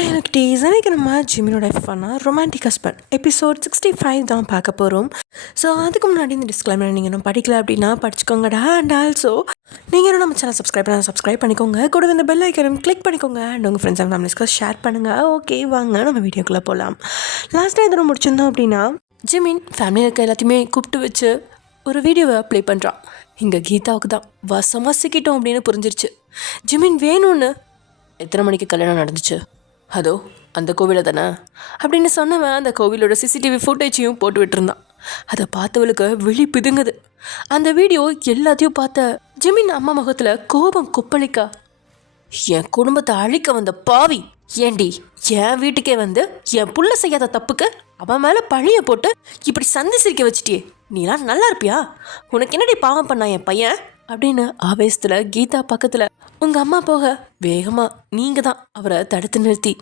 எனக்கு டீசனுக்கு நம்ம ஜிமினோட ஃபன்னாக ரொமான்டிக் ஹஸ்பண்ட் எபிசோட் 65 தான் பார்க்க போகிறோம். ஸோ அதுக்கு முன்னாடி இந்த டிஸ்க்ளைமர் நீங்கள் இன்னும் படிக்கல அப்படின்னா படிச்சுக்கோங்கடா. அண்ட் ஆல்சோ நீங்கள் இன்னும் நம்ம சேனல் சப்ஸ்கிரைப் பண்ணிக்கோங்க. கூட இந்த பெல் ஐக்கனும் கிளிக் பண்ணிக்கோங்க. அண்ட் உங்கள் ஃப்ரெண்ட்ஸ் அண்ட் ஃபேமிலிஸ்க்கு ஷேர் பண்ணுங்கள். ஓகே, வாங்க நம்ம வீடியோக்குள்ளே போகலாம். லாஸ்ட்டாக எதனா முடிச்சிருந்தோம் அப்படின்னா ஜிமின் ஃபேமிலியில் இருக்க எல்லாத்தையுமே கூப்பிட்டு வச்சு ஒரு வீடியோவை ப்ளே பண்ணுறான். இங்கே கீதாவுக்கு தான் வசமாக சிக்கிட்டோம் அப்படின்னு புரிஞ்சிருச்சு. ஜிமின் வேணும்னு எத்தனை மணிக்கு கல்யாணம் நடந்துச்சு, அதோ அந்த கோவிலை தானே அப்படின்னு சொன்னவன் அந்த கோவிலோட சிசிடிவி ஃபுட்டேஜையும் போட்டு விட்டுருந்தான். அதை பார்த்தவளுக்கு விழி பிதுங்குது. அந்த வீடியோ எல்லாத்தையும் பார்த்த ஜிமின் அம்மா முகத்தில் கோபம் கொப்பளிக்கா. என் குடும்பத்தை அழிக்க வந்த பாவி, ஏண்டி என் வீட்டுக்கே வந்து என் புள்ள செய்யாத தப்புக்கு அவன் மேலே பழிய போட்டு இப்படி சந்தி சிரிக்க வச்சிட்டியே, நீலாம் நல்லா இருப்பியா? உனக்கு என்னடி பாவம் பண்ணா என் பையன் அப்படின்னு ஆவேசத்தில் கீதா பக்கத்தில் உங்கள் அம்மா போக வேகமாக நீங்கள் தான் அவரை தடுத்து நிறுத்தி,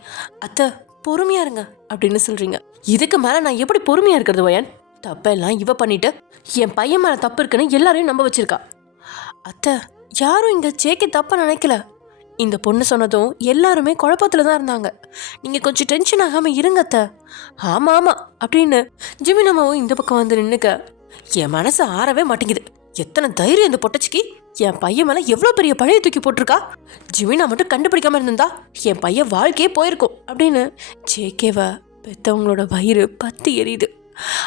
அத்தை பொறுமையாக இருங்க அப்படின்னு சொல்கிறீங்க. இதுக்கு மேலே நான் எப்படி பொறுமையாக இருக்கிறது வயன்? தப்பெல்லாம் இவ பண்ணிட்டு என் பையன் மேலே தப்பு இருக்குன்னு எல்லாரையும் நம்ப வச்சிருக்கா. அத்தை யாரும் இங்கே ஜேக்கே தப்பாக நினைக்கல. இந்த பொண்ணு சொன்னதும் எல்லாருமே குழப்பத்தில் தான் இருந்தாங்க. நீங்கள் கொஞ்சம் டென்ஷன் ஆகாமல் இருங்க அத்தை. ஆமாம் ஆமாம் அப்படின்னு ஜிமின் அம்மாவும் இந்த பக்கம் வந்து நின்றுக்க என் மனசு ஆறவே மாட்டேங்குது. எத்தனை தைரியம் இந்த பொட்டச்சிக்கு என் பையன் மேலே எவ்வளோ பெரிய பழைய தூக்கி போட்டிருக்கா. ஜிமினா மட்டும் கண்டுபிடிக்காம இருந்திருந்தா என் பையன் வாழ்க்கையே போயிருக்கும் அப்படின்னு ஜேகேவை பெற்றவங்களோட வயிறு பத்தி எரியுது.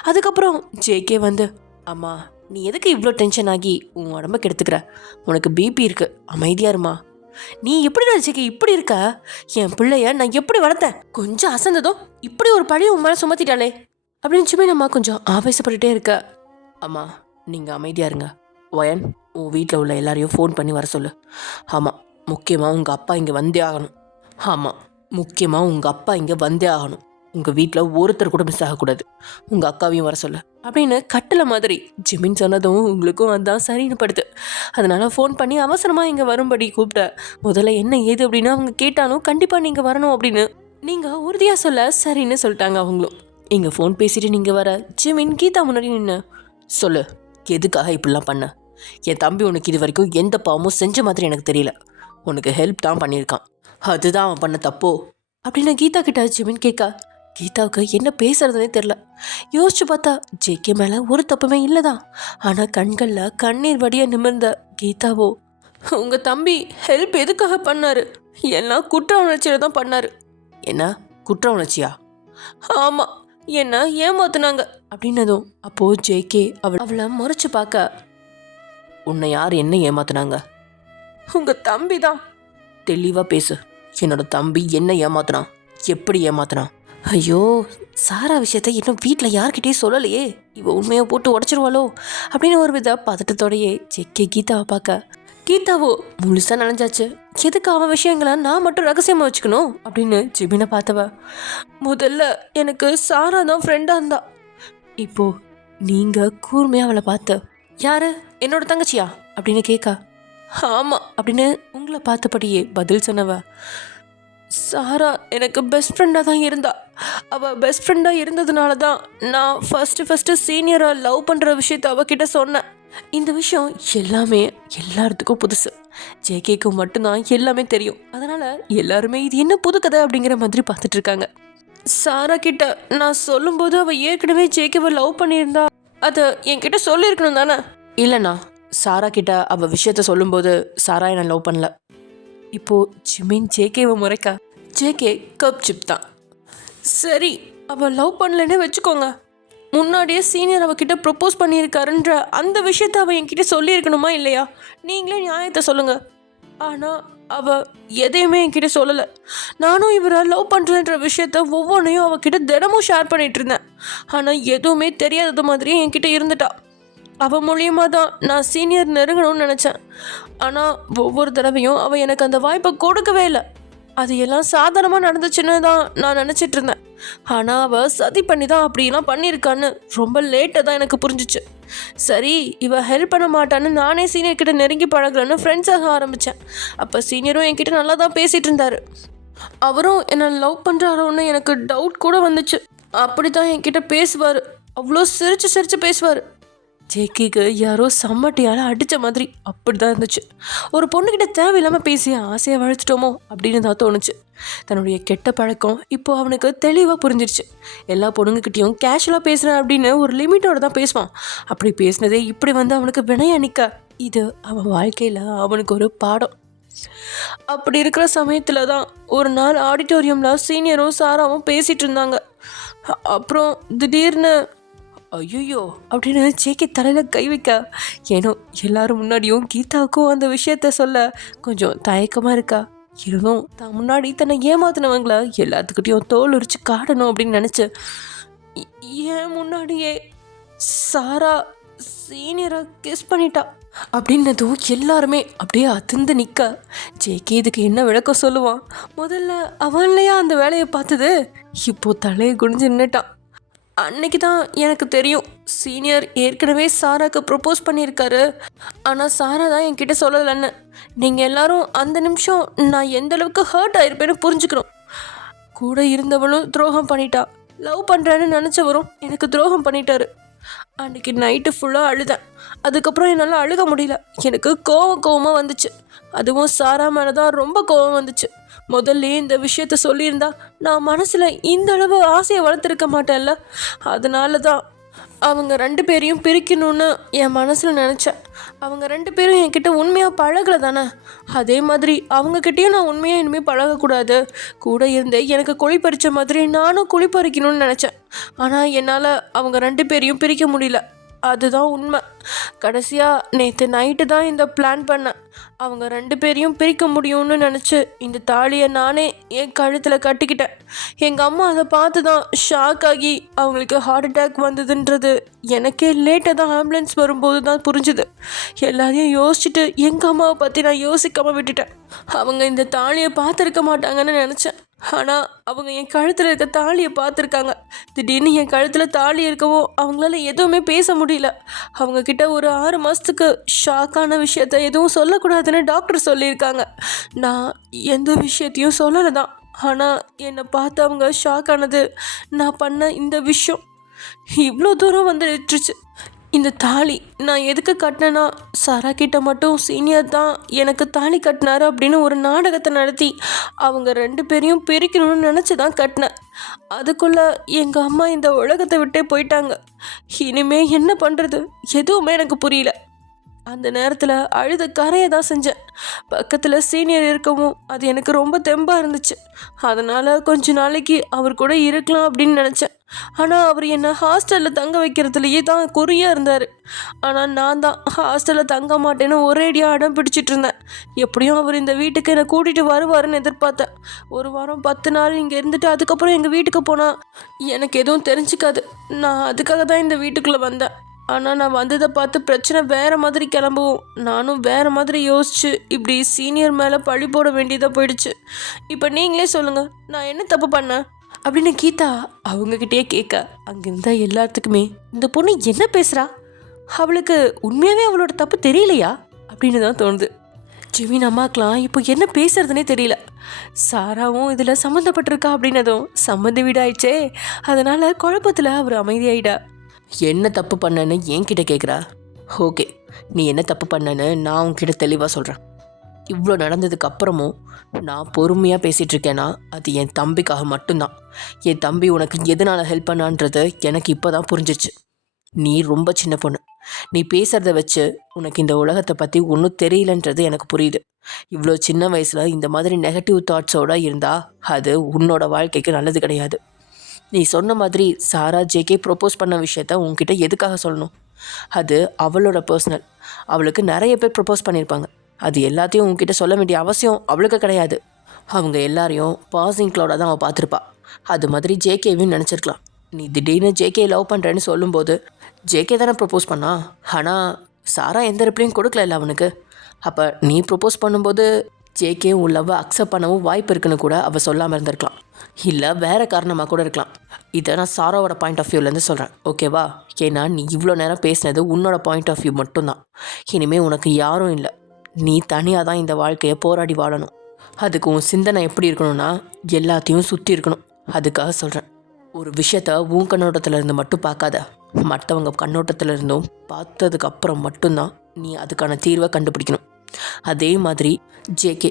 அதுக்கப்புறம் ஜேகே வந்து, அம்மா நீ எதுக்கு இவ்வளோ டென்ஷன் ஆகி உன் உடம்ப கெடுத்துக்கிற? உனக்கு பிபி இருக்கு, அமைதியா இருமா. நீ எப்படி நினச்சிக்க இப்படி இருக்க? என் பிள்ளைய நான் எப்படி வளர்த்தேன்? கொஞ்சம் அசந்ததும் இப்படி ஒரு பழைய உன் மேலே சுமத்திட்டாளே அப்படின்னு ஜிமினம்மா கொஞ்சம் ஆவேசப்பட்டுட்டே இருக்க. அம்மா நீங்கள் அமைதியாக இருங்க. வயன், உன் வீட்டில் உள்ள எல்லாரையும் ஃபோன் பண்ணி வர சொல்லு. ஆமாம், முக்கியமாக உங்கள் அப்பா இங்கே வந்தே ஆகணும். ஆமாம், முக்கியமாக உங்கள் அப்பா இங்கே வந்தே ஆகணும். உங்கள் வீட்டில் ஒருத்தர் கூட மிஸ் ஆகக்கூடாது. உங்கள் அக்காவையும் வர சொல்லு அப்படின்னு கட்டளை மாதிரி ஜிமின் சொன்னதும் உங்களுக்கும் அதுதான் சரின்னு படுது. அதனால் ஃபோன் பண்ணி அவசரமாக இங்கே வரும்படி கூப்பிட்ட. முதல்ல என்ன ஏது அப்படின்னு அவங்க கேட்டாலும் கண்டிப்பாக நீங்கள் வரணும் அப்படின்னு நீங்கள் உறுதியாக சொல்ல சரின்னு சொல்லிட்டாங்க அவங்களும். இங்கே ஃபோன் பேசிட்டு நீங்கள் வர ஜிமின் கீதா முன்னாடி நின்று, சொல்லு எதுக்காக இப்படிலாம் பண்ண? என் தம்பி உனக்கு இது வரைக்கும் எந்த பாவமும் செஞ்ச மாதிரி எனக்கு தெரியல. உனக்கு ஹெல்ப் தான் பண்ணியிருக்கான், அதுதான் அவன் பண்ண தப்போ அப்படின்னு கீதா கிட்ட ஜிமின் கேட்க கீதாவுக்கு என்ன பேசுறதுனே தெரில. யோசிச்சு பார்த்தா ஜேகே மேலே ஒரு தப்புமே இல்லைதான். ஆனால் கண்களில் கண்ணீர் வடிய நிமிர்ந்த கீதாவோ, உங்கள் தம்பி ஹெல்ப் எதுக்காக பண்ணாரு? எல்லாம் குற்ற உணர்ச்சியில தான் பண்ணாரு. என்ன குற்ற உணர்ச்சியா? ஆமாம், என்ன ஏமாத்துனாங்க அப்படின்னதும் அப்போ ஜேகே அவளை முறைச்சு பார்க்க, உன்னை யார் என்ன ஏமாத்துனாங்க? உங்க தம்பி தான். தெளிவா பேசு. என்னோட தம்பி என்ன ஏமாத்துனான்? எப்படி ஏமாத்துனான்? ஐயோ, சாரா விஷயத்த இன்னும் வீட்டில் யார்கிட்டயும் சொல்லலையே, இவ உண்மையை போட்டு உடச்சிருவாளோ அப்படின்னு ஒரு வித பதட்டத்தோடையே ஜேகே கீதாவை பார்க்க, கீதாவோ முழுசா நனைஞ்சாச்சு. எதுக்கு அவன் விஷயங்களை நான் மட்டும் ரகசியமாக வச்சுக்கணும் அப்படின்னு ஜிமினை பார்த்தவ, முதல்ல எனக்கு சாரா தான் ஃப்ரெண்டாக இருந்தா. இப்போ நீங்கள் கூர்மையாக அவளை பார்த்து, யாரு என்னோட தங்கச்சியா அப்படின்னு கேட்க, ஆமாம் அப்படின்னு உங்களை பார்த்தபடியே பதில் சொன்னவ, சாரா எனக்கு பெஸ்ட் ஃப்ரெண்டாக தான் இருந்தா. அவள் பெஸ்ட் ஃப்ரெண்டாக இருந்ததுனால தான் நான் ஃபஸ்ட்டு சீனியராக லவ் பண்ணுற விஷயத்த அவகிட்ட சொன்னேன். இந்த விஷயம் எல்லாமே எல்லாத்துக்கும் புதுசு. ஜேகேக்கு மட்டும்தான் எல்லாமே தெரியும். அதனால் எல்லாருமே இது என்ன புது கதை அப்படிங்கிற மாதிரி பார்த்துட்டு இருக்காங்க. சாரா கிட்ட நான் சொல்லும்போது அவள் ஏற்கனவே ஜேகேவை லவ் பண்ணியிருந்தா அதை என்கிட்ட சொல்லியிருக்கணும் தானே? இல்லைண்ணா, சாரா கிட்ட அவள் விஷயத்த சொல்லும்போது சாரா என்னை லவ் பண்ணல. இப்போது ஜிமின் ஜேகேவை முறைக்கா, ஜேகே கப் சிப் தான். சரி, அவள் லவ் பண்ணலன்னே வச்சுக்கோங்க. முன்னாடியே சீனியர் அவகிட்ட ப்ரப்போஸ் பண்ணியிருக்காருன்ற அந்த விஷயத்த அவள் என்கிட்ட சொல்லியிருக்கணுமா இல்லையா? நீங்களே நியாயத்தை சொல்லுங்கள். ஆனால் அவள் எதையுமே என்கிட்ட சொல்லலை. நானும் இவரை லவ் பண்ணுறேன்ற விஷயத்த ஒவ்வொன்றையும் அவகிட்ட தினமும் ஷேர் பண்ணிகிட்டு இருந்தேன். ஆனால் எதுவுமே தெரியாதது மாதிரியே என்கிட்ட இருந்துட்டா. அவள் மூலியமாக தான் நான் சீனியர் நெருங்கணும்னு நினச்சேன். ஆனால் ஒவ்வொரு தடவையும் அவள் எனக்கு அந்த வாய்ப்பை கொடுக்கவே இல்லை. அது எல்லாம் சாதாரணமாக நடந்துச்சுன்னு தான் நான் நினச்சிட்டு இருந்தேன். ஆனால் அவள் சதி பண்ணி தான் அப்படிலாம் பண்ணியிருக்கான்னு ரொம்ப லேட்டாக தான் எனக்கு புரிஞ்சிச்சு. சரி, இவள் ஹெல்ப் பண்ண மாட்டான்னு நானே சீனியர்கிட்ட நெருங்கி பழகலன்னு ஃப்ரெண்ட்ஸாக ஆரம்பித்தேன். அப்போ சீனியரும் என்கிட்ட நல்லா தான் பேசிகிட்டு இருந்தார். அவரும் என்னை லவ் பண்ணுறாரோன்னு எனக்கு டவுட் கூட வந்துச்சு. அப்படி தான் என்கிட்ட பேசுவார். அவ்வளோ சிரித்து பேசுவார். ஜேகேக்கு யாரோ சம்மட்டியால் அடித்த மாதிரி அப்படி தான் இருந்துச்சு. ஒரு பொண்ணுக்கிட்ட தேவையில்லாமல் பேசி ஆசையை வளர்த்துட்டோமோ அப்படின்னு தான் தோணுச்சு. தன்னுடைய கெட்ட பழக்கம் இப்போது அவனுக்கு தெளிவாக புரிஞ்சிருச்சு. எல்லா பொண்ணுங்கக்கிட்டேயும் கேஷுவலாக பேசுகிறேன் அப்படின்னு ஒரு லிமிட்டோடு தான் பேசுவான். அப்படி பேசினதே இப்படி வந்து அவனுக்கு வினையா நிற்க இது அவன் வாழ்க்கையில் அவனுக்கு ஒரு பாடம். அப்படி இருக்கிற சமயத்தில் தான் ஒரு நாள் ஆடிட்டோரியமில் சீனியரும் சாராவும் பேசிகிட்டு இருந்தாங்க. அப்புறம் திடீர்னு ஐயோ அப்படின்னு ஜேகே தலையில் கை வைக்க, ஏனோ எல்லாரும் முன்னாடியும் கீதாவுக்கும் அந்த விஷயத்த சொல்ல கொஞ்சம் தயக்கமாக இருக்கா. இருந்தும் தான் முன்னாடி தன்னை ஏமாத்தினவங்கள எல்லாத்துக்கிட்டையும் தோல் உரிச்சு காட்டணும் அப்படின்னு நினச்சி ஏன் முன்னாடியே சாரா சீனியரை கிஸ் பண்ணிட்டா அப்படின்னதும் எல்லாருமே அப்படியே அதிர்ந்து நிற்க, ஜேகே இதுக்கு என்ன விளக்கம் சொல்லுவான்? முதல்ல அவன்லையா அந்த வேலையை பார்த்தது, இப்போ தலையை குனிஞ்சு நின்னுட்டான். அன்னைக்கு தான் எனக்கு தெரியும் சீனியர் ஏற்கனவே சாராக்கு ப்ரப்போஸ் பண்ணியிருக்காரு. ஆனால் சாரா தான் என்கிட்ட சொல்லலைன்னு. நீங்கள் எல்லாரும் அந்த நிமிஷம் நான் எந்த அளவுக்கு ஹர்ட் ஆயிருப்பேன்னு புரிஞ்சுக்கணும். கூட இருந்தவளும் துரோகம் பண்ணிட்டா. லவ் பண்ணுறேன்னு நினச்சவரும் எனக்கு துரோகம் பண்ணிட்டாரு. அன்றைக்கி நைட்டு ஃபுல்லாக அழுதேன். அதுக்கப்புறம் என்னால் அழுக முடியல. எனக்கு கோவமாக வந்துச்சு. அதுவும் சாரா மேலே தான் ரொம்ப கோவம் வந்துச்சு. முதல்ல இந்த விஷயத்த சொல்லியிருந்தா நான் மனசில் இந்த அளவு ஆசையை வளர்த்துருக்க மாட்டேன்ல. அதனால தான் அவங்க 2 பேரையும் பிரிக்கணும்னு என் மனசில் நினச்சேன். அவங்க 2 பேரும் என்கிட்ட உண்மையாக பழகலை தானே, அதே மாதிரி அவங்கக்கிட்டேயும் நான் உண்மையாக இனிமேல் பழகக்கூடாது. கூட இருந்தே எனக்கு குழி பறித்த மாதிரி நானும் குழி பறிக்கணும்னு நினச்சேன். ஆனால் என்னால் அவங்க 2 பேரையும் பிரிக்க முடியல. அதுதான் உண்மை. கடைசியாக நேற்று நைட்டு தான் இந்த பிளான் பண்ணேன். அவங்க 2 பேரையும் பிரிக்க முடியும்னு நினச்சி இந்த தாலியை நானே என் கழுத்தில் கட்டிக்கிட்டேன். எங்கள் அம்மா அதை பார்த்து தான் ஷாக் ஆகி அவங்களுக்கு ஹார்ட் அட்டாக் வந்ததுன்றது எனக்கே லேட்டாக தான் ஆம்புலன்ஸ் வரும்போது தான் புரிஞ்சுது. எல்லாரையும் யோசிச்சுட்டு எங்கள் அம்மாவை பற்றி நான் யோசிக்காமல் விட்டுட்டேன். அவங்க இந்த தாலியை பார்த்துருக்க மாட்டாங்கன்னு நினச்சேன். ஆனால் அவங்க என் கழுத்தில் இருக்க தாலியை பார்த்துருக்காங்க. திடீர்னு என் கழுத்தில் தாலி இருக்கவும் அவங்களால எதுவுமே பேச முடியல. அவங்கக்கிட்ட ஒரு 6 மாதத்துக்கு ஷாக்கான விஷயத்த எதுவும் சொல்லக்கூடாதுன்னு டாக்டர் சொல்லியிருக்காங்க. நான் எந்த விஷயத்தையும் சொல்லலை தான். ஆனால் என்னை பார்த்து அவங்க ஷாக் ஆனது நான் பண்ண இந்த விஷயம் இவ்வளோ தூரம் வந்துடுச்சு. இந்த தாலி நான் எதுக்கு கட்டினேன்னா, சாரா கிட்ட மட்டும் சீனியர் தான் எனக்கு தாலி கட்டினாரு அப்படின்னு ஒரு நாடகத்தை நடத்தி அவங்க 2 பேரையும் பிரிக்கணும்னு நினச்சி தான் கட்டினேன். அதுக்குள்ளே எங்கள் அம்மா இந்த உலகத்தை விட்டே போயிட்டாங்க. இனிமே என்ன பண்ணுறது எதுவுமே எனக்கு புரியல. அந்த நேரத்தில் அழுத கரையை தான் செஞ்சேன். பக்கத்தில் சீனியர் இருக்கவும் அது எனக்கு ரொம்ப தெம்பாக இருந்துச்சு. அதனால் கொஞ்ச நாளைக்கு அவர் கூட இருக்கலாம் அப்படின்னு நினச்சேன். ஆனால் அவர் என்னை ஹாஸ்டலில் தங்க வைக்கிறதுலையே தான் குறியாக இருந்தார். ஆனால் நான் தான் ஹாஸ்டலில் தங்க மாட்டேன்னு ஒரேடியாக அடம் பிடிச்சிட்டு இருந்தேன். எப்படியும் அவர் இந்த வீட்டுக்கு என்னை கூட்டிகிட்டு வருவாருன்னு எதிர்பார்த்தேன். 1 வாரம் 10 நாள் இங்கே இருந்துட்டு அதுக்கப்புறம் எங்கள் வீட்டுக்கு போனால் எனக்கு எதுவும் தெரிஞ்சுக்காது. நான் அதுக்காக தான் இந்த வீட்டுக்குள்ளே வந்தேன். ஆனால் நான் வந்ததை பார்த்து பிரச்சனை வேறு மாதிரி கிளம்பவும் நானும் வேறு மாதிரி யோசிச்சு இப்படி சீனியர் மேலே பழி போட வேண்டியதாக போயிடுச்சு. இப்போ நீங்களே சொல்லுங்கள், நான் என்ன தப்பு பண்ணேன் அப்படின்னு கீதா அவங்கக்கிட்டே கேட்க, அங்கே இருந்தால் எல்லாத்துக்குமே இந்த பொண்ணு என்ன பேசுகிறா, அவளுக்கு உண்மையாகவே அவளோட தப்பு தெரியலையா அப்படின்னு தான் தோணுது. ஜெமீன் அம்மாக்கெலாம் இப்போ என்ன பேசுறதுனே தெரியல. சாராவும் இதில் சம்மந்தப்பட்டிருக்கா அப்படின்னதும் சம்மந்த வீடாயிடுச்சே, அதனால் குழப்பத்தில் அவர் அமைதியாயிடா. என்ன தப்பு பண்ணேன்னு என்கிட்ட கேட்குறா? ஓகே, நீ என்ன தப்பு பண்ணேன்னு நான் உன்கிட்ட தெளிவாக சொல்கிறேன். இவ்வளோ நடந்ததுக்கு அப்புறமும் நான் பொறுமையாக பேசிகிட்டு இருக்கேன்னா அது என் தம்பிக்காக மட்டும்தான். என் தம்பி உனக்கு எதனால் ஹெல்ப் பண்ணான்றது எனக்கு இப்போ தான் புரிஞ்சிச்சு. நீ ரொம்ப சின்ன பொண்ணு. நீ பேசுகிறத வச்சு உனக்கு இந்த உலகத்தை பற்றி ஒன்றும் தெரியலன்றது எனக்கு புரியுது. இவ்வளோ சின்ன வயசில் இந்த மாதிரி நெகட்டிவ் தாட்ஸோடு இருந்தால் அது உன்னோட வாழ்க்கைக்கு நல்லது கிடையாது. நீ சொன்ன மாதிரி சாரா ஜேகே ப்ரொப்போஸ் பண்ண விஷயத்த உன்கிட்ட எதுக்காக சொல்லணும்? அது அவளோட பர்சனல். அவளுக்கு நிறைய பேர் ப்ரொப்போஸ் பண்ணியிருப்பாங்க. அது எல்லாத்தையும் உன்கிட்ட சொல்ல வேண்டிய அவசியம் அவளுக்கு கிடையாது. அவங்க எல்லாரையும் பாசிங் க்ளவுடாக தான் அவள் பார்த்துருப்பா. அது மாதிரி ஜேகேவையும் நினச்சிருக்கலாம். நீ திடீர்னு ஜேகே லவ் பண்ணுறேன்னு சொல்லும்போது ஜேகே தானே ப்ரொப்போஸ் பண்ணா. ஆனால் சாரா எந்த ரிப்ளையும் கொடுக்கல அவனுக்கு. அப்போ நீ ப்ரொப்போஸ் பண்ணும்போது ஜேகே உன் லவ்வை அக்செப்ட் பண்ணவும் வாய்ப்பு இருக்குன்னு கூட அவள் சொல்லாமல் இருந்திருக்கலாம். இல்லை வேறு காரணமாக கூட இருக்கலாம். இதை நான் சாராவோட பாயிண்ட் ஆஃப் வியூலேருந்து சொல்கிறேன், ஓகேவா? ஏன்னா நீ இவ்வளோ நேரம் பேசினது உன்னோட பாயிண்ட் ஆஃப் வியூ மட்டும்தான். இனிமேல் உனக்கு யாரும் இல்லை. நீ தனியாக தான் இந்த வாழ்க்கையை போராடி வாழணும். அதுக்கு உன் சிந்தனை எப்படி இருக்கணும்னா எல்லாத்தையும் சுற்றி இருக்கணும். அதுக்காக சொல்கிறேன், ஒரு விஷயத்த உன் கண்ணோட்டத்தில் இருந்து மட்டும் பார்க்காத, மற்றவங்க கண்ணோட்டத்தில் இருந்தும் பார்த்ததுக்கு அப்புறம் மட்டும்தான் நீ அதுக்கான தீர்வை கண்டுபிடிக்கணும். அதே மாதிரி ஜேகே,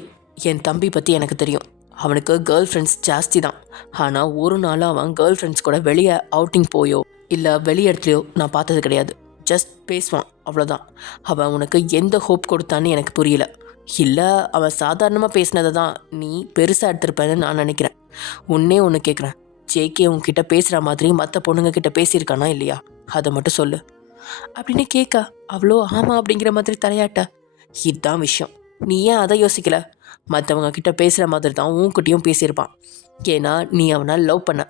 என் தம்பி பற்றி எனக்கு தெரியும். அவனுக்கு கேர்ள் ஃப்ரெண்ட்ஸ் ஜாஸ்தி தான். ஆனால் ஒரு நாள் அவன் கேர்ள் ஃப்ரெண்ட்ஸ் கூட வெளியே அவுட்டிங் போயோ இல்லை வெளி இடத்துலையோ நான் பார்த்தது கிடையாது. ஜஸ்ட் பேசுவான், அவ்வளோதான். அவன் உனக்கு எந்த ஹோப் கொடுத்தான்னு எனக்கு புரியல. இல்லை அவன் சாதாரணமாக பேசினதை தான் நீ பெருசாக எடுத்திருப்பேன்னு நான் நினைக்கிறேன். ஒன்று கேட்குறேன், ஜேகே உன்கிட்ட பேசுகிற மாதிரி மற்ற பொண்ணுங்க கிட்ட பேசியிருக்கானா இல்லையா, அதை மட்டும் சொல்லு அப்படின்னு கேட்க அவ்வளோ ஆமாம் அப்படிங்கிற மாதிரி தலையாட்ட. இதுதான் விஷயம். நீ ஏன் அதை யோசிக்கல? மற்றவங்க கிட்ட பேசுகிற மாதிரி தான் உன்கிட்டையும் பேசியிருப்பான். ஏன்னா நீ அவனை லவ் பண்ண,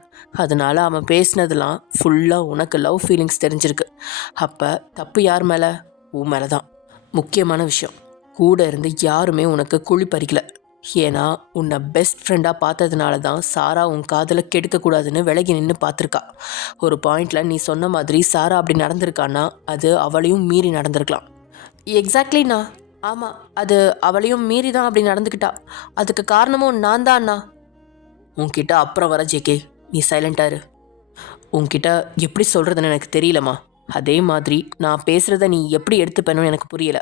அதனால் அவன் பேசினதெல்லாம் ஃபுல்லாக உனக்கு லவ் ஃபீலிங்ஸ் தெரிஞ்சிருக்கு. அப்போ தப்பு யார் மேலே? உன் மேலே தான். முக்கியமான விஷயம், கூட இருந்து யாருமே உனக்கு குழி பறிக்கல. ஏன்னா உன்னை பெஸ்ட் ஃப்ரெண்டாக பார்த்ததுனால தான் சாரா உன் காதலை கெடுக்கக்கூடாதுன்னு விலகி நின்று பார்த்துருக்கா. ஒரு பாயிண்டில் நீ சொன்ன மாதிரி சாரா அப்படி நடந்திருக்கான்னா அது அவளையும் மீறி நடந்திருக்கலாம். எக்ஸாக்ட்லிண்ணா. ஆமாம், அது அவளையும் மீறி தான் அப்படி நடந்துக்கிட்டா. அதுக்கு காரணமும் நான் தான் அண்ணா. உன்கிட்ட அப்புறம் வர ஜேகே, நீ சைலண்டாக இரு. உன்கிட்ட எப்படி சொல்கிறதுன்னு எனக்கு தெரியலம்மா. அதே மாதிரி நான் பேசுகிறத நீ எப்படி எடுத்துப்பேன்னு எனக்கு புரியல.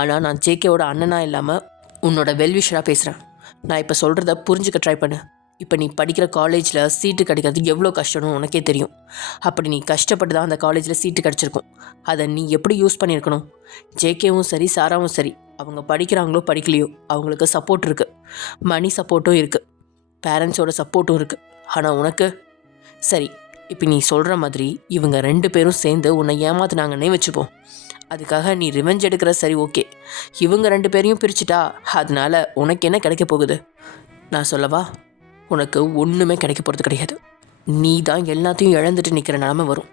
ஆனால் நான் ஜேகேவோட அண்ணனாக இல்லாமல் உன்னோட வெல்விஷராக பேசுகிறேன். நான் இப்போ சொல்கிறத புரிஞ்சுக்க ட்ரை பண்ணு. இப்போ நீ படிக்கிற காலேஜில் சீட்டு கிடைக்கிறது எவ்வளோ கஷ்டம்னு உனக்கே தெரியும். அப்படி நீ கஷ்டப்பட்டு தான் அந்த காலேஜில் சீட்டு கிடச்சிருக்கும். அதை நீ எப்படி யூஸ் பண்ணியிருக்கணும்? ஜேகேவும் சரி சாராவும் சரி, அவங்க படிக்கிறாங்களோ படிக்கலையோ அவங்களுக்கு சப்போர்ட் இருக்குது, மணி சப்போர்ட்டும் இருக்குது, பேரண்ட்ஸோட சப்போர்ட்டும் இருக்குது. ஆனால் உனக்கு சரி, இப்போ நீ சொல்கிற மாதிரி இவங்க 2 பேரும் சேர்ந்து உன்னை ஏமாத்துனாங்கன்னே வச்சுப்போம். அதுக்காக நீ ரிவெஞ்ச் எடுக்கிற சரி, ஓகே. இவங்க 2 பேரையும் பிரிச்சுட்டா அதனால் உனக்கு என்ன கிடைக்க போகுது? நான் சொல்லவா? உனக்கு ஒன்றுமே கிடைக்க போகிறது கிடையாது. நீ தான் எல்லாத்தையும் இழந்துட்டு நிற்கிற நிலமை வரும்,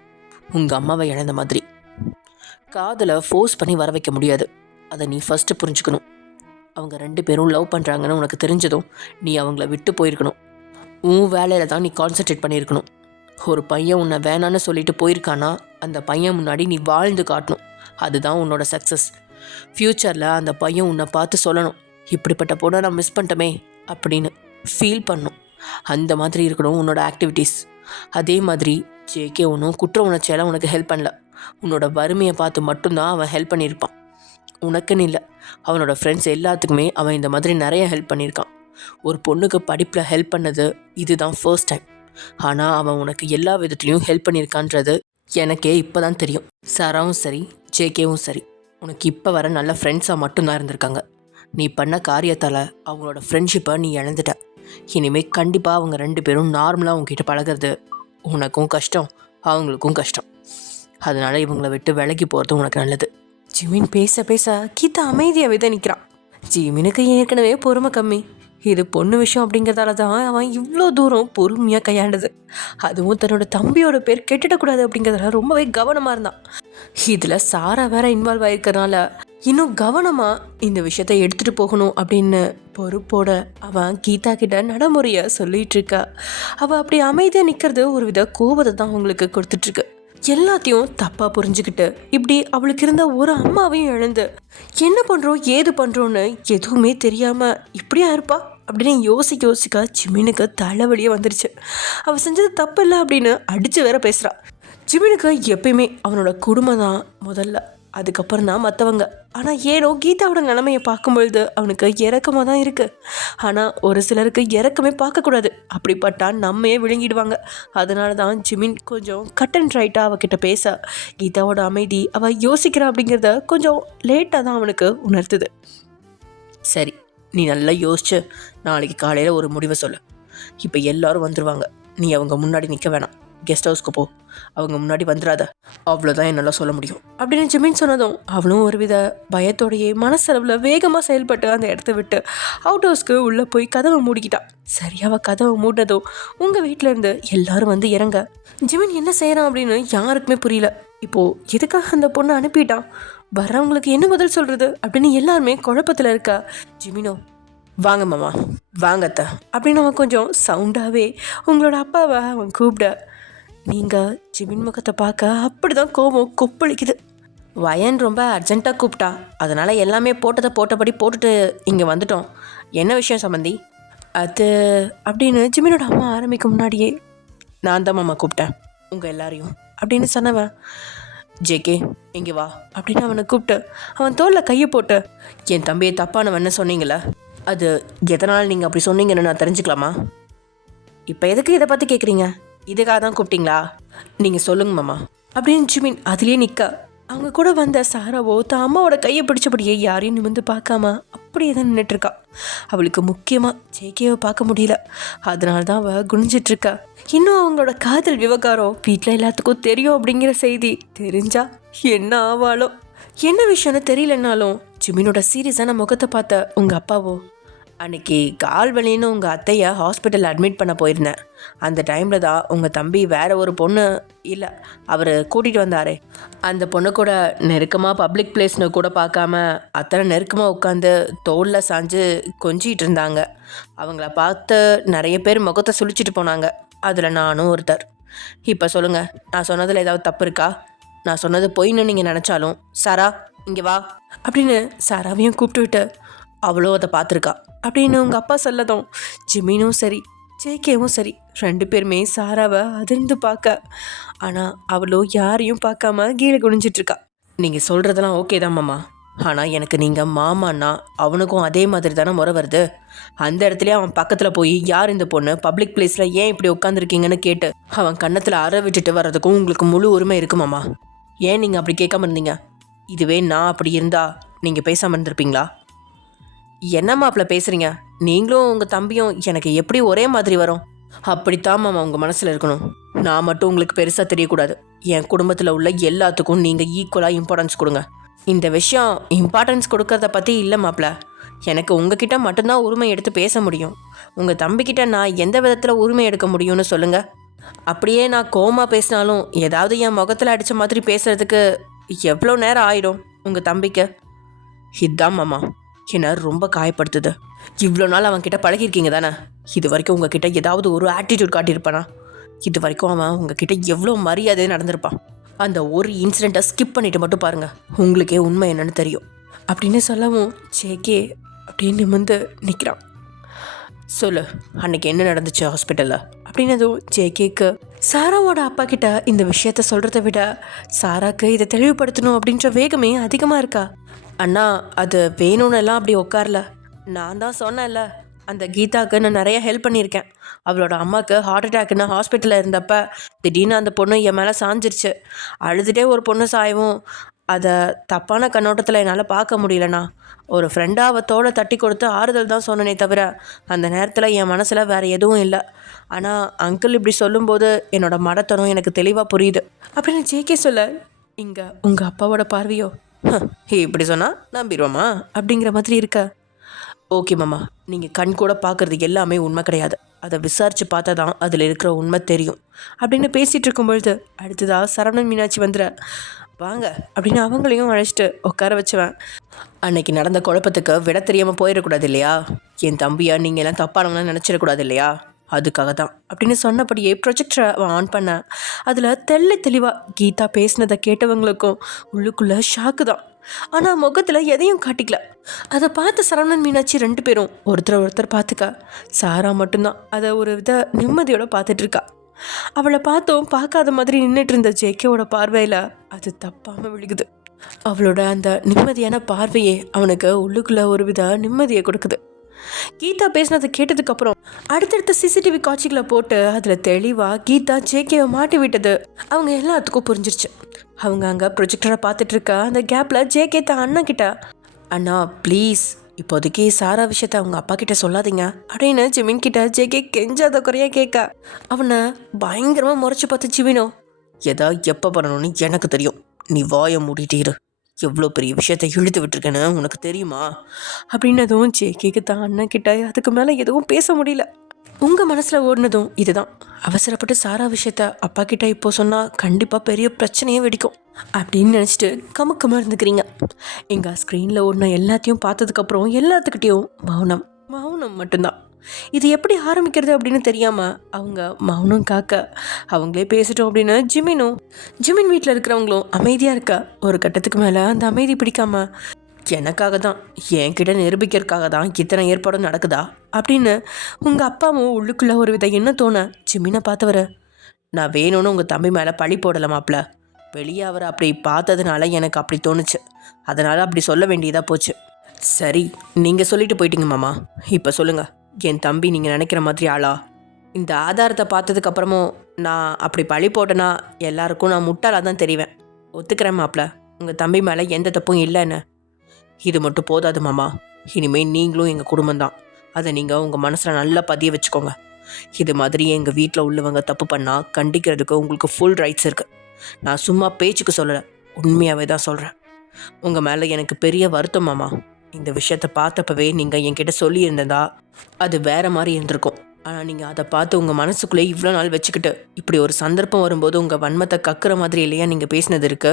உங்கள் அம்மாவை இழந்த மாதிரி. காதலை ஃபோர்ஸ் பண்ணி வர வைக்க முடியாது, அதை நீ ஃபஸ்ட்டு புரிஞ்சுக்கணும். அவங்க 2 பேரும் லவ் பண்ணுறாங்கன்னு உனக்கு தெரிஞ்சதும் நீ அவங்கள விட்டு போயிருக்கணும். உன் வேலையில் தான் நீ கான்சன்ட்ரேட் பண்ணியிருக்கணும். ஒரு பையன் உன்னை வேணான்னு சொல்லிட்டு போயிருக்கானா அந்த பையன் முன்னாடி நீ வாழ்ந்து காட்டணும். அதுதான் உன்னோட சக்ஸஸ். ஃப்யூச்சரில் அந்த பையன் உன்னை பார்த்து சொல்லணும், இப்படிப்பட்ட பொண்ணை நான் மிஸ் பண்ணிட்டோமே அப்படின்னு ஃபீல் பண்ணணும். அந்த மாதிரி இருக்கணும் உன்னோட ஆக்டிவிட்டீஸ். அதே மாதிரி ஜேகே ஒன்றும் குற்ற உணர்ச்சியெல்லாம் உனக்கு ஹெல்ப் பண்ணல. உன்னோட வறுமையை பார்த்து மட்டும்தான் அவன் ஹெல்ப் பண்ணியிருப்பான். உனக்குன்னு இல்லை, அவனோட ஃப்ரெண்ட்ஸ் எல்லாத்துக்குமே அவன் இந்த மாதிரி நிறைய ஹெல்ப் பண்ணியிருக்கான். ஒரு பொண்ணுக்கு படிப்பில் ஹெல்ப் பண்ணது இதுதான் ஃபர்ஸ்ட் டைம். ஆனால் அவன் உனக்கு எல்லா விதத்துலேயும் ஹெல்ப் பண்ணியிருக்கான்றது எனக்கே இப்போ தான் தெரியும். சாராவும் சரி ஜேகேவும் சரி உனக்கு இப்போ வர நல்ல ஃப்ரெண்ட்ஸாக மட்டும்தான் இருந்திருக்காங்க. நீ பண்ண காரியத்தால் அவங்களோட ஃப்ரெண்ட்ஷிப்பை நீ இழந்துட்ட. இனிமேல் கண்டிப்பாக அவங்க 2 பேரும் நார்மலாக உங்ககிட்ட பழகிறது உனக்கும் கஷ்டம், அவங்களுக்கும் கஷ்டம். அதனால் இவங்களை விட்டு விலகி போகிறது உனக்கு நல்லது. ஜிமின் பேச பேச கீதா அமைதியாகவே நிற்கிறான். ஜிமினுக்கு ஏற்கனவே பொறுமை கம்மி. இது பொண்ணு விஷயம் அப்படிங்கிறதால தான் அவன் இவ்வளோ தூரம் பொறுமையாக கையாண்டது. அதுவும் தன்னோட தம்பியோட பேர் கெட்டுடக்கூடாது அப்படிங்கிறதால ரொம்பவே கவனமாக இருந்தான். இதில் சாரா வேற இன்வால்வ் ஆகிருக்கறனால இன்னும் கவனமாக இந்த விஷயத்த எடுத்துகிட்டு போகணும் அப்படின்னு பொறுப்போட அவன் கீதா கிட்ட நடைமுறையை சொல்லிகிட்டு இருக்கா. அவள் அப்படி அமைதியாக நிற்கிறது ஒரு வித கோபத்தை தான் அவங்களுக்கு கொடுத்துட்ருக்கு. எல்லாத்தையும் தப்பாக புரிஞ்சுக்கிட்டு இப்படி அவளுக்கு இருந்த ஒரு அம்மாவையும் இழந்து என்ன பண்ணுறோம் ஏது பண்ணுறோன்னு எதுவுமே தெரியாமல் இப்படியா இருப்பா அப்படின்னு யோசிக்க ஜிமினுக்கு தலைவலியே வந்துருச்சு. அவள் செஞ்சது தப்பு இல்லை அப்படின்னு அடித்து வேற பேசுகிறா. ஜிமினுக்கு எப்பயுமே அவனோட குடும்பம் தான் முதல்ல, அதுக்கப்புறம் தான் மற்றவங்க. ஆனால் ஏனோ கீதாவோட நிலைமையை பார்க்கும்பொழுது அவனுக்கு இறக்கமாக தான் இருக்குது. ஆனால் ஒரு சிலருக்கு இறக்கமே பார்க்கக்கூடாது, அப்படிப்பட்டா நம்மையே விழுங்கிடுவாங்க. அதனால தான் ஜிமின் கொஞ்சம் கட் அண்ட் ரைட்டாக அவகிட்ட பேச கீதாவோட அமைதி அவள் யோசிக்கிறா அப்படிங்கிறத கொஞ்சம் லேட்டாக தான் அவனுக்கு உணர்த்துது. சரி, நீ நல்லா யோசிச்சு நாளைக்கு காலையில் ஒரு முடிவை சொல்லு. இப்போ எல்லாரும் வந்துடுவாங்க, நீ அவங்க முன்னாடி நிற்க வேணாம், கெஸ்ட் ஹவுஸ்க்கு போ, அவங்க முன்னாடி வந்துடாத, அவ்வளோதான் என்னால் சொல்ல முடியும் அப்படின்னு ஜிமின் சொன்னதும் அவளும் ஒருவித பயத்தோடையே மனசளவில் வேகமாக செயல்பட்டு அந்த இடத்த விட்டு அவுட் ஹவுஸ்க்கு உள்ளே போய் கதவை மூடிக்கிட்டான். சரி, அவள் கதவை மூடினதும் உங்கள் வீட்டிலேருந்து எல்லாரும் வந்து இறங்க. ஜிமின் என்ன செய்கிறான் அப்படின்னு யாருக்குமே புரியல. இப்போது எதுக்காக அந்த பொண்ணை அனுப்பிட்டான், வர்றவங்களுக்கு என்ன பதில் சொல்கிறது அப்படின்னு எல்லாருமே குழப்பத்தில் இருக்கா. ஜிமினோ, வாங்க மாமா, வாங்கத்த அப்படின்னு அவன் கொஞ்சம் சவுண்டாகவே உங்களோட அப்பாவை அவன் கூப்பிட, நீங்கள் ஜிமின் முகத்தை பார்க்க அப்படி தான் கோபம் கொப்பளிக்குது. வயன் ரொம்ப அர்ஜென்ட்டாக கூப்பிட்டா, அதனால் எல்லாமே போட்டதை போட்டபடி போட்டுட்டு இங்கே வந்துட்டோம். என்ன விஷயம் சம்பந்தி? அது அப்படின்னு ஜிமினோட அம்மா ஆரம்பிக்க முன்னாடியே, நான் தான் மாமா கூப்பிட்டேன் உங்கள் எல்லாரையும் அப்படின்னு சொன்னவன், ஜேகே இங்கே வா அப்படின்னு அவனை கூப்பிட்டு அவன் தோளில் கையை போட்டு, என் தம்பியை தப்பானவன்னு சொன்னீங்களே, அது எதனால் நீங்கள் அப்படி சொன்னீங்கன்னு நான் தெரிஞ்சுக்கலாமா? இப்போ எதுக்கு இதை பற்றி கேட்குறீங்க? இதுக்காக தான் கூப்பிட்டீங்களா? நீங்கள் சொல்லுங்க மாமா அப்படின்னு ஜிமின் அதுலேயே நிற்க, அவங்க கூட வந்த சாராவோ தான் அம்மாவோட கையை பிடிச்சபடியே யாரையும் நிமிர்ந்து பார்க்காம அப்படியே தான் நின்றுட்டுருக்கா. அவளுக்கு முக்கியமாக ஜேகேவை பார்க்க முடியல. அதனால தான் அவள் குனிஞ்சிட்ருக்கா. இன்னும் அவங்களோட காதல் விவகாரம் வீட்டில் எல்லாத்துக்கும் தெரியும் அப்படிங்கிற செய்தி தெரிஞ்சா என்ன ஆவாளோ. என்ன விஷயம்னு தெரியலனாலும் ஜிமினோட சீரியஸான முகத்தை பார்த்த உங்கள் அப்பாவோ, அன்றைக்கி கால் வலின்னு உங்கள் அத்தையை ஹாஸ்பிட்டலில் அட்மிட் பண்ண போயிருந்தேன். அந்த டைமில் தான் உங்கள் தம்பி வேறு ஒரு பொண்ணு இல்லை அவர் கூட்டிகிட்டு வந்தாரே, அந்த பொண்ணு கூட நெருக்கமாக பப்ளிக் பிளேஸ்னு கூட பார்க்காம அத்தனை நெருக்கமாக உட்காந்து தோளில் சாஞ்சு கொஞ்சிகிட்டு இருந்தாங்க. அவங்கள பார்த்து நிறைய பேர் முகத்தை சுழிச்சிட்டு போனாங்க. அதில் நானும் ஒருத்தர். இப்போ சொல்லுங்கள், நான் சொன்னதில் ஏதாவது தப்பு இருக்கா? நான் சொன்னது பொய்ன்னு நீங்கள் நினச்சாலும் சாரா இங்கே வா அப்படின்னு சாராவையும் கூப்பிட்டுவிட்டு அவளோ அதை பார்த்துருக்கா அப்படின்னு உங்கள் அப்பா சொல்லதும் ஜிமினும் சரி ஜேகேவும் சரி 2 பேருமே சாராவை அதிர்ந்து பார்க்க, ஆனால் அவளோ யாரையும் பார்க்காம கீழே குனிஞ்சிட்ருக்கா. நீங்கள் சொல்கிறதெல்லாம் ஓகே தான் மாமா, ஆனால் எனக்கு நீங்கள் மாமான்னா அவனுக்கும் அதே மாதிரி தானே முறை வருது. அந்த இடத்துல அவன் பக்கத்தில் போய் யார் இந்த பொண்ணு பப்ளிக் பிளேஸில் ஏன் இப்படி உட்காந்துருக்கீங்கன்னு கேட்டு அவன் கன்னத்தில் அற விட்டுட்டு வர்றதுக்கும் உங்களுக்கு முழு உரிமை இருக்குமாம்மா. ஏன் நீங்கள் அப்படி கேட்காம இருந்தீங்க? இதுவே நான் அப்படி இருந்தால் நீங்கள் பேசாமல் இருந்திருப்பீங்களா? என்ன மாப்பிள்ள பேசுகிறீங்க? நீங்களும் உங்கள் தம்பியும் எனக்கு எப்படி ஒரே மாதிரி வரும்? அப்படித்தான் மாமா உங்கள் மனசில் இருக்கணும். நான் மட்டும் உங்களுக்கு பெருசாக தெரியக்கூடாது. என் குடும்பத்தில் உள்ள எல்லாத்துக்கும் நீங்கள் ஈக்குவலாக இம்பார்ட்டன்ஸ் கொடுங்க. இந்த விஷயம் இம்பார்ட்டன்ஸ் கொடுக்கறத பற்றி இல்லை மாப்பிள்ள. எனக்கு உங்ககிட்ட மட்டும்தான் உரிமை எடுத்து பேச முடியும். உங்கள் தம்பிக்கிட்ட நான் எந்த விதத்தில் உரிமை எடுக்க முடியும்னு சொல்லுங்கள். அப்படியே நான் கோவமாக பேசினாலும் ஏதாவது என் முகத்தில் அடித்த மாதிரி பேசுகிறதுக்கு எவ்வளோ நேரம் ஆயிடும் உங்கள் தம்பிக்கு? இதுதான் மாமா என்னை ரொம்ப காயப்படுத்துது. இவ்வளோ நாள் அவன்கிட்ட பழகிருக்கீங்க தானே? இது வரைக்கும் உங்ககிட்ட ஏதாவது ஒரு ஆட்டிடியூட் காட்டியிருப்பானா? இது வரைக்கும் அவன் உங்ககிட்ட எவ்வளோ மரியாதையாக நடந்திருப்பான். அந்த ஒரு இன்சிடெண்ட்டை ஸ்கிப் பண்ணிவிட்டு மட்டும் பாருங்கள், உங்களுக்கே உண்மை என்னன்னு தெரியும் அப்படின்னு சொல்லவும் ஜேகே அப்படின்னு நிமிர்ந்து நிற்கிறான். சொல்லு, அன்னைக்கு என்ன நடந்துச்சு ஹாஸ்பிட்டலில் அப்படின்னதும் ஜேகேக்கு சாராவோட அப்பா கிட்ட இந்த விஷயத்த சொல்கிறத விட சாராக்கு இதை தெளிவுபடுத்தணும் அப்படின்ற வேகமே அதிகமாக இருக்கா. அண்ணா அது வேணும்னு எல்லாம் அப்படி உட்காரல. நான் தான் சொன்னேன்ல, அந்த கீதாவுக்கு நான் நிறைய ஹெல்ப் பண்ணியிருக்கேன். அவளோட அம்மாவுக்கு ஹார்ட் அட்டாக்னு ஹாஸ்பிட்டலில் இருந்தப்ப திடீர்னு அந்த பொண்ணு என் மேலே சாஞ்சிருச்சு. அழுதுகிட்டே ஒரு பொண்ணு சாயவும் அதை தப்பான கண்ணோட்டத்தில் என்னால் பார்க்க முடியலண்ணா. ஒரு ஃப்ரெண்டாக அவள் தோலை தட்டி கொடுத்து ஆறுதல் தான் சொன்னனே தவிர அந்த நேரத்தில் என் மனசில் வேறு எதுவும் இல்லை. ஆனால் அங்கிள் இப்படி சொல்லும்போது என்னோடய மடத்தனம் எனக்கு தெளிவாக புரியுது அப்படின்னு ஜேகே சொல்ல, இங்கே உங்கள் அப்பாவோட பார்வையோ இப்படி சொன்னால் நம்பிடுவோமா அப்படிங்கிற மாதிரி இருக்கா. ஓகே மாமா, நீங்கள் கண் கூட பார்க்குறது எல்லாமே உண்மை கிடையாது. அதை விசாரித்து பார்த்தா தான் அதில் இருக்கிற உண்மை தெரியும் அப்படின்னு பேசிகிட்டு இருக்கும்பொழுது அடுத்ததாக சரவணன் மீனாட்சி வந்துட, வாங்க அப்படின்னு அவங்களையும் அழைச்சிட்டு உட்கார வச்சுவேன். அன்னைக்கு நடந்த குழப்பத்துக்கு விட தெரியாமல் போயிடக்கூடாது இல்லையா? என் தம்பியா நீங்கள் எல்லாம் தப்பானவங்களாம் நினச்சிடக்கூடாது இல்லையா? அதுக்காக தான் அப்படின்னு சொன்னபடியே ப்ரொஜெக்டரை ஆன் பண்ண அதில் தெளிவாக கீதா பேசினதை கேட்டவங்களுக்கும் உள்ளுக்குள்ளே ஷாக்கு தான். ஆனால் முகத்தில் எதையும் காட்டிக்கல. அதை பார்த்து சரவணன் மீனாட்சி 2 பேரும் ஒருத்தர் பார்த்துக்க. சாரா மட்டும்தான் அதை ஒரு வித நிம்மதியோட பார்த்துட்ருக்கா. அவளை பார்த்தோம் பார்க்காத மாதிரி நின்றுட்டு இருந்த ஜேகேவோட பார்வையில் அது தப்பாமல் விழுகுது. அவளோட அந்த நிம்மதியான பார்வையே அவனுக்கு உள்ளுக்குள்ளே ஒரு வித நிம்மதியை கொடுக்குது. கீதா பேசினதை கேட்டதுக்கப்புறம் அடுத்தடுத்த சிசிடிவி காட்சிகளை போட்டு அதில் தெளிவாக கீதா ஜேகேவை மாட்டி விட்டது அவங்க எல்லாத்துக்கும் புரிஞ்சிருச்சு. அவங்க அங்கே ப்ரொஜெக்டரை பார்த்துட்ருக்க அந்த கேப்பில் ஜேகே தான் அண்ணன் கிட்ட, அண்ணா ப்ளீஸ் இப்போதைக்கு சாரா விஷயத்த அவங்க அப்பா கிட்ட சொல்லாதீங்க அப்படின்னு ஜிமின் கிட்ட ஜேகே கெஞ்சாத குறையாக கேட்க அவனை பயங்கரமாக முறைச்சி பார்த்து ஜிமினோ, எதா எப்போ பண்ணணும்னு எனக்கு தெரியும், நீ வாயை மூடிட்டே இரு, எவ்வளோ பெரிய விஷயத்தை இழுத்து விட்டுருக்கேன்னு உனக்கு தெரியுமா அப்படின்னதும் ஜேகேக்கு தான் அண்ணன் கிட்ட அதுக்கு மேலே எதுவும் பேச முடியல. உங்கள் மனசில் ஓடினதும் இதுதான், அவசரப்பட்டு சாரா விஷயத்த அப்பா கிட்ட இப்போ சொன்னால் கண்டிப்பாக பெரிய பிரச்சனையே வெடிக்கும் அப்படின்னு நினச்சிட்டு கமுக்கமாக இருந்துக்கிறீங்க. எங்கள் ஸ்க்ரீனில் ஓடின எல்லாத்தையும் பார்த்ததுக்கப்புறம் எல்லாத்துக்கிட்டேயும் மௌனம் மட்டும்தான். இது எப்படி ஆரம்பிக்கிறது அப்படின்னு தெரியாமல் அவங்க மௌனம் காக்க அவங்களே பேசிட்டோம் அப்படின்னு ஜிமின் வீட்டில் இருக்கிறவங்களும் அமைதியாக இருக்க. ஒரு கட்டத்துக்கு மேலே அந்த அமைதி பிடிக்காம, எனக்காக தான் என்கிட்ட நிரூபிக்கிறதுக்காக தான் இத்தனை ஏற்பாடும் நடக்குதா அப்படின்னு உங்கள் அப்பாவும் உள்ளுக்குள்ளே ஒரு வித என்ன தோண ஜிமினை பார்த்தவர், நான் வேணும்னு உங்கள் தம்பி மேலே பழி போடலாமாப்ல, வெளியே அவர் அப்படி பார்த்ததுனால எனக்கு அப்படி தோணுச்சு, அதனால் அப்படி சொல்ல வேண்டியதாக போச்சு. சரி, நீங்கள் சொல்லிட்டு போயிட்டீங்க மாமா. இப்போ சொல்லுங்கள், என் தம்பி நீங்கள் நினைக்கிற மாதிரி ஆளா? இந்த ஆதாரத்தை பார்த்ததுக்கப்புறமும் நான் அப்படி பழி போட்டேன்னா எல்லாருக்கும் நான் முட்டாளாக தான் தெரிவேன். ஒத்துக்கிறேன் மாப்பிள்ள, உங்கள் தம்பி மேலே எந்த தப்பும் இல்லைன்னு. இது மட்டும் போதாது மாமா, இனிமேல் நீங்களும் எங்கள் குடும்பம்தான். அதை நீங்கள் உங்கள் மனசில் நல்லா பதிய வச்சுக்கோங்க. இது மாதிரி எங்கள் வீட்டில் உள்ளவங்க தப்பு பண்ணால் கண்டிக்கிறதுக்கு உங்களுக்கு ஃபுல் ரைட்ஸ் இருக்குது. நான் சும்மா பேச்சுக்கு சொல்லலை, உண்மையாகவே தான் சொல்கிறேன். உங்கள் மேலே எனக்கு பெரிய வருத்தம் மாமா. இந்த விஷயத்தை பார்த்தப்பவே நீங்கள் என்கிட்ட சொல்லியிருந்ததா அது வேறு மாதிரி இருந்திருக்கும். ஆனால் நீங்கள் அதை பார்த்து உங்கள் மனசுக்குள்ளே இவ்வளோ நாள் வச்சுக்கிட்டு இப்படி ஒரு சந்தர்ப்பம் வரும்போது உங்கள் வன்மத்தை கக்குற மாதிரி இல்லையா நீங்கள் பேசினது இருக்கு?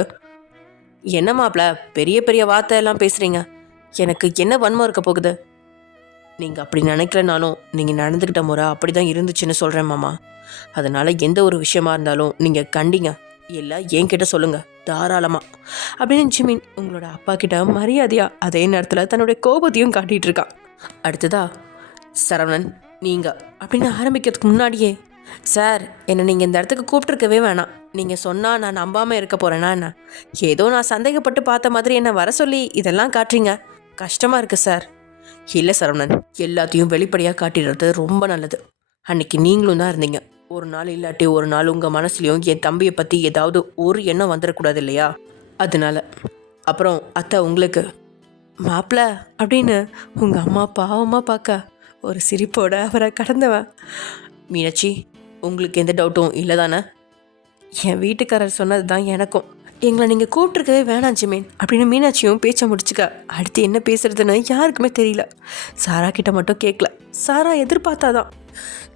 என்ன மாப்பிள்ள, பெரிய பெரிய வார்த்தை எல்லாம் பேசுகிறீங்க. எனக்கு என்ன வன்மம் இருக்க போகுது? நீங்கள் அப்படி நினைக்கலனாலும் நீங்கள் நடந்துக்கிட்ட முறை அப்படி தான் இருந்துச்சுன்னு சொல்கிறேன் மாமா. அதனால் எந்த ஒரு விஷயமா இருந்தாலும் நீங்கள் கண்டிங்க, இல்லை என்கிட்ட சொல்லுங்கள் தாராளமாக அப்படின்னு ஜிமின் உங்களோட அப்பா கிட்ட மரியாதையாக அதே நேரத்தில் தன்னுடைய கோபத்தையும் காட்டிகிட்டு இருக்கான். அடுத்ததா சரவணன் நீங்கள் அப்படின்னு ஆரம்பிக்கிறதுக்கு முன்னாடியே, சார் என்னை நீங்கள் இந்த இடத்துக்கு கூப்பிட்டுருக்கவே வேணாம். நீங்கள் சொன்னால் நான் நம்பாமல் இருக்க போகிறேன்னா என்ன? ஏதோ நான் சந்தேகப்பட்டு பார்த்த மாதிரி என்னை வர சொல்லி இதெல்லாம் காட்டுறீங்க. கஷ்டமாக இருக்குது சார். இல்லை சரவணன், எல்லாத்தையும் வெளிப்படையாக காட்டிடுறது ரொம்ப நல்லது. அன்னைக்கு நீங்களும் தான் இருந்தீங்க. ஒரு நாள் இல்லாட்டி ஒரு நாள் உங்கள் மனசுலையும் என் தம்பியை பற்றி ஏதாவது ஒரு எண்ணம் வந்துடக்கூடாது இல்லையா? அதனால அப்புறம் அத்தை உங்களுக்கு மாப்பிள்ள அப்படின்னு உங்கள் அம்மா பாவமாக பார்க்க ஒரு சிரிப்போட அவரை கடந்தவன். மீனாட்சி, உங்களுக்கு எந்த டவுட்டும் இல்லை தானே? என் வீட்டுக்காரர் சொன்னது தான் எனக்கும். எங்களை நீங்கள் கூப்பிட்ருக்கவே வேணாம் ஜிமீன் அப்படின்னு மீனாட்சியும் பேச்சை முடிச்சுக்க. அடுத்து என்ன பேசுறதுன்னு யாருக்குமே தெரியல. சாரா கிட்ட மட்டும் கேட்கல. சாரா எதிர்பார்த்தாதான்